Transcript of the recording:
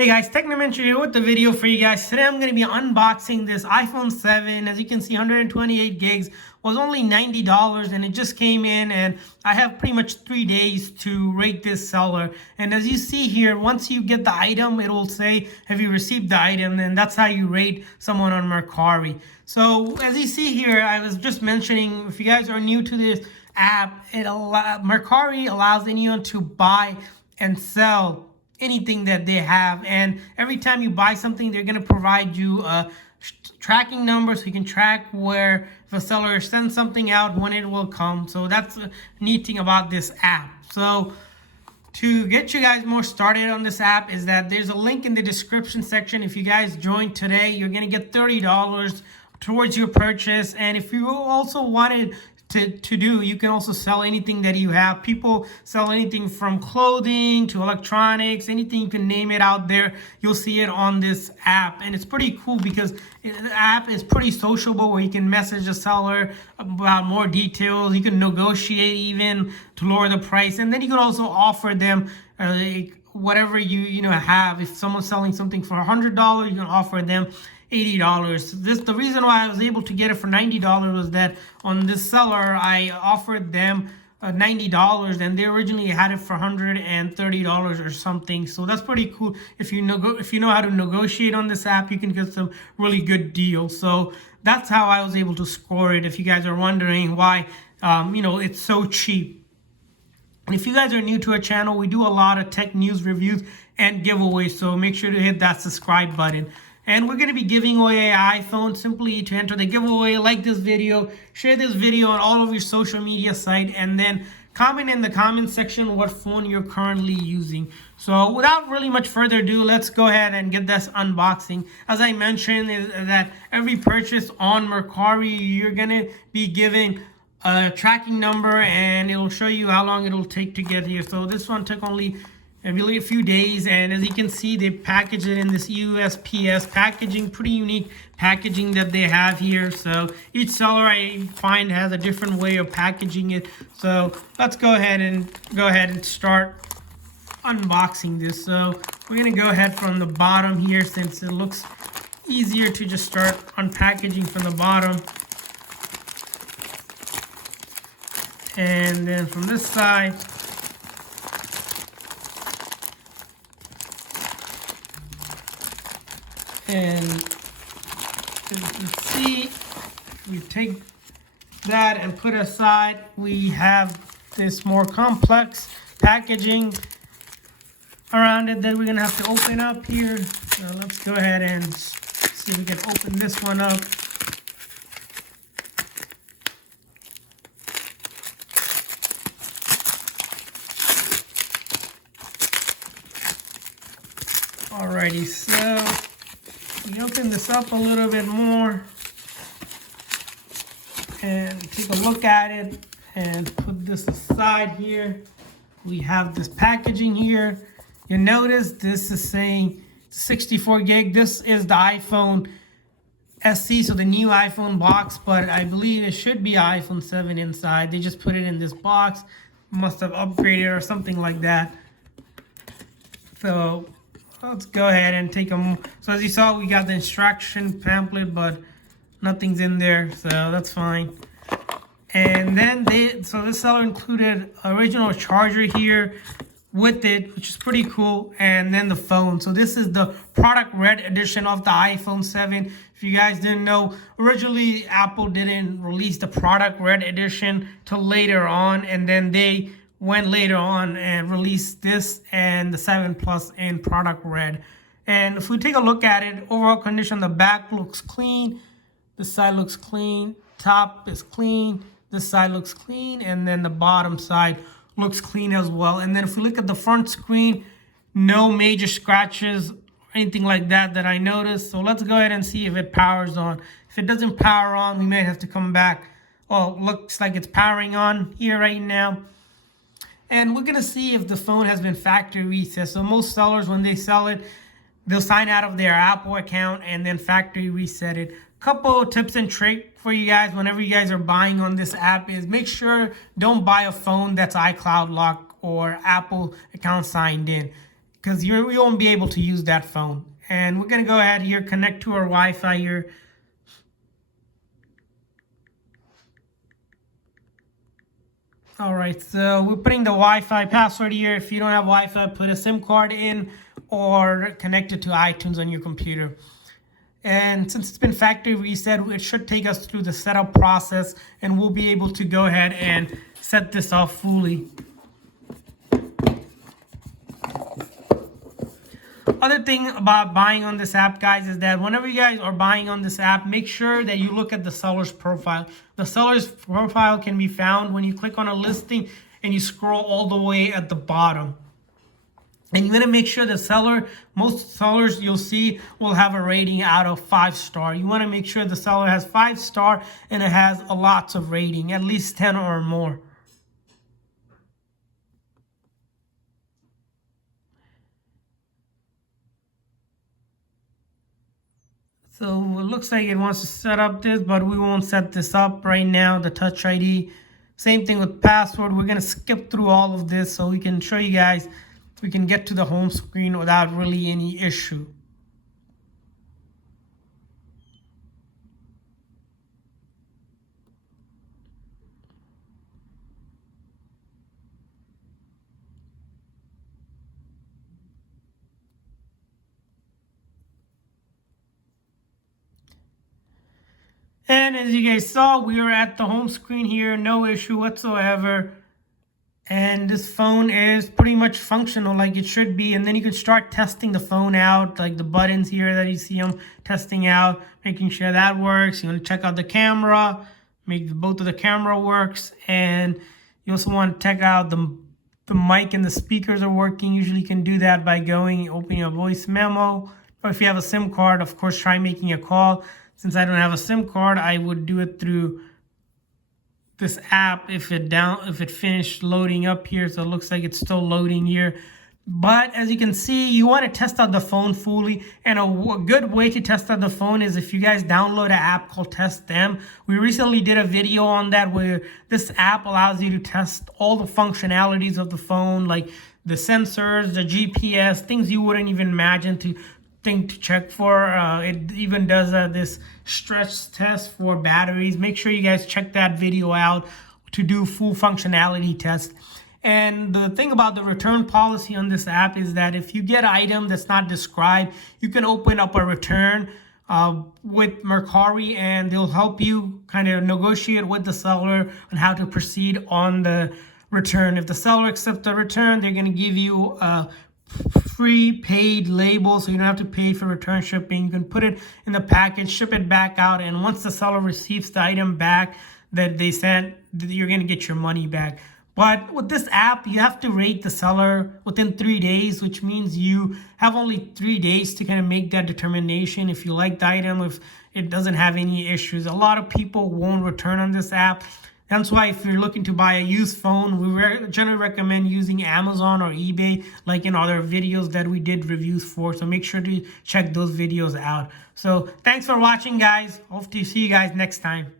Hey guys, Technomentary here with the video for you guys. Today I'm going to be unboxing this iPhone 7. As you can see, 128 gigs was only $90 and it just came in, and I have pretty much 3 days to rate this seller. And as you see here, once you get the item, it will say, have you received the item? And that's how you rate someone on Mercari. So as you see here, I was just mentioning, if you guys are new to this app, Mercari allows anyone to buy and sell anything that they have, and every time you buy something, they're going to provide you a tracking number so you can track where, if a seller sends something out, when it will come. So that's a neat thing about this app. So to get you guys more started on this app is that there's a link in the description section. If you guys join today, you're going to get $30 towards your purchase. And if you also wanted to do, you can also sell anything that you have. People sell anything from clothing to electronics, anything you can name it out there, you'll see it on this app. And it's pretty cool because the app is pretty sociable, where you can message the seller about more details. You can negotiate even to lower the price, and then you can also offer them whatever you have. If someone's selling something for $100, you can offer them $80. The reason why I was able to get it for $90 was that on this seller I offered them $90, and they originally had it for $130 or something. So that's pretty cool. If you know how to negotiate on this app, you can get some really good deals. So that's how I was able to score it, if you guys are wondering why it's so cheap. And if you guys are new to our channel, we do a lot of tech news reviews and giveaways, so make sure to hit that subscribe button. And we're going to be giving away an iPhone. Simply to enter the giveaway, like this video, share this video on all of your social media site, and then comment in the comment section what phone you're currently using. So without really much further ado, let's go ahead and get this unboxing. As I mentioned, is that every purchase on Mercari, you're going to be given a tracking number, and it'll show you how long it'll take to get here. So this one took only really a few days, and as you can see, they package it in this USPS packaging, pretty unique packaging that they have here. So each seller I find has a different way of packaging it. So let's go ahead and start unboxing this. So we're gonna go ahead from the bottom here, since it looks easier to just start unpackaging from the bottom. And then from this side, and as you can see, we take that and put aside, we have this more complex packaging around it that we're gonna have to open up here. So let's go ahead and see if we can open this one up. Alrighty, so we open this up a little bit more and take a look at it and put this aside here. We have this packaging here. You notice this is saying 64 gig. This is the iPhone SE, so the new iPhone box, but I believe it should be iPhone 7 inside. They just put it in this box. Must have upgraded or something like that. So let's go ahead and take them. So as you saw, we got the instruction pamphlet, but nothing's in there, so that's fine. And then so this seller included original charger here with it, which is pretty cool, and then the phone. So this is the product red edition of the iPhone 7. If you guys didn't know, originally Apple didn't release the product red edition till later on, and then they went later on and released this and the 7 Plus in product red. And if we take a look at it, overall condition, the back looks clean, this side looks clean, top is clean, this side looks clean, and then the bottom side looks clean as well. And then if we look at the front screen, no major scratches or anything like that I noticed. So let's go ahead and see if it powers on. If it doesn't power on, we may have to come back. Well, looks like it's powering on here right now. And we're going to see if the phone has been factory reset. So most sellers, when they sell it, they'll sign out of their Apple account and then factory reset it. Couple tips and tricks for you guys whenever you guys are buying on this app is make sure don't buy a phone that's iCloud locked or Apple account signed in. because you won't be able to use that phone. And we're going to go ahead here, connect to our Wi-Fi here. All right, so we're putting the Wi-Fi password here. If you don't have Wi-Fi, put a SIM card in or connect it to iTunes on your computer. And since it's been factory reset, it should take us through the setup process, and we'll be able to go ahead and set this off fully. Other thing about buying on this app, guys, is that whenever you guys are buying on this app, make sure that you look at the seller's profile. The seller's profile can be found when you click on a listing and you scroll all the way at the bottom. And you want to make sure the seller, most sellers you'll see will have a rating out of 5-star. You want to make sure the seller has 5-star and it has a lots of rating, at least 10 or more. So it looks like it wants to set up this, but we won't set this up right now, the Touch ID. Same thing with password. We're going to skip through all of this so we can show you guys, we can get to the home screen without really any issue. And as you guys saw, we are at the home screen here, no issue whatsoever. And this phone is pretty much functional like it should be. And then you can start testing the phone out, like the buttons here that you see them testing out, making sure that works. You want to check out the camera, make both of the camera works. And you also want to check out the mic and the speakers are working. Usually you can do that by opening a voice memo. Or if you have a SIM card, of course, try making a call. Since I don't have a SIM card, I would do it through this app if it finished loading up here. So it looks like it's still loading here. But as you can see, you want to test out the phone fully. And a good way to test out the phone is if you guys download an app called Test Them. We recently did a video on that where this app allows you to test all the functionalities of the phone, like the sensors, the GPS, things you wouldn't even imagine to check for. It even does this stress test for batteries. Make sure you guys check that video out to do full functionality test. And the thing about the return policy on this app is that if you get an item that's not described, you can open up a return with Mercari, and they'll help you kind of negotiate with the seller on how to proceed on the return. If the seller accepts the return, they're going to give you a free paid label, so you don't have to pay for return shipping. You can put it in the package, ship it back out, and once the seller receives the item back that they sent, you're going to get your money back. But with this app, you have to rate the seller within 3 days, which means you have only 3 days to kind of make that determination if you like the item, if it doesn't have any issues. A lot of people won't return on this app. That's why if you're looking to buy a used phone, we generally recommend using Amazon or eBay, like in other videos that we did reviews for. So make sure to check those videos out. So thanks for watching, guys. Hope to see you guys next time.